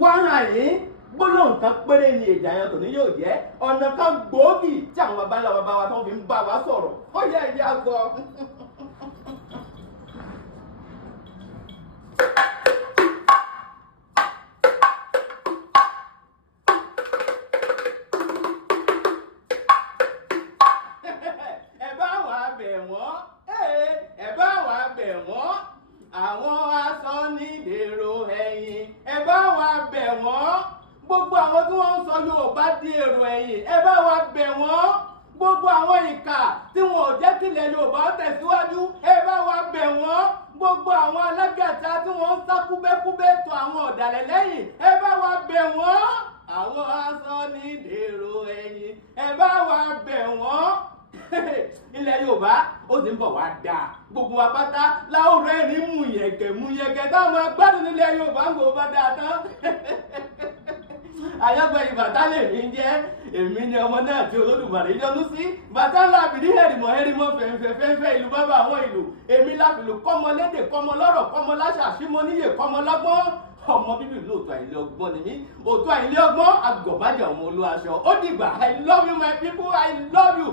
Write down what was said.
wá hàn yín gbólóhùn kan péré ni èdè àyàn tòní yóò jẹ́ ọ̀nà kan gbòógì tí àwọn baba ńlá baba wa tó fi ń bá wa sọ̀rọ̀ ó yẹ ẹ̀dí àgọ́. Àwọn asọ́nidèrò ẹ̀yìn ẹ bá wa bẹ̀ wọ́n. Gbogbo àwọn tí wọ́n ń sọ Yorùbá di èrò ẹ̀yìn ẹ bá wa bẹ̀ wọ́n. Gbogbo àwọn ìkà tí wọn ò jẹ́ kílẹ̀ Yorùbá tẹ̀síwájú ẹ bá wa bẹ̀ wọ́n. Gbogbo àwọn alágàtà tí wọ́n ń sá kúbẹ́kúbẹ́ tọ̀ àwọn ọ̀dàlẹ̀ lẹ́yìn ẹ bá wa bẹ̀ wọ́n. Àwọn asọ́nidèrò ẹ̀yìn ẹ bá wa bẹ̀ wọ́n. Ilẹ̀ Yorùbá ó ti ń bọ̀ wá dáa gbogbo apáta láwùrọ̀ ẹ̀rín mú yẹ̀gẹ̀ táwọn agbádùn nílẹ̀ Yorùbá ń gbòó bá dáa tán. Àyàgbẹ́ ìbàtà lè mí jẹ́ èmi ni ọmọ náà tí Olódùmarè yọ́nú sí bàtà ńlá àbìdí hẹ̀rìmọ̀ fẹ̀fẹ̀fẹ̀ ìlú bàbá àwọn ìlú èmi láfìlú kọ́mọ lédè kọ́mọ lọ́rọ̀ kọ́mọ láṣà símọ́ níyè kọ́mọ lọ́gbọ́n ọmọ bíbí lóòótọ́ àìlé ọgbọ́n ni mí òótọ́ àìlé ọgbọ́n àgọ̀bájà ọmọ olú aṣọ ó dìgbà I love you my people I love you.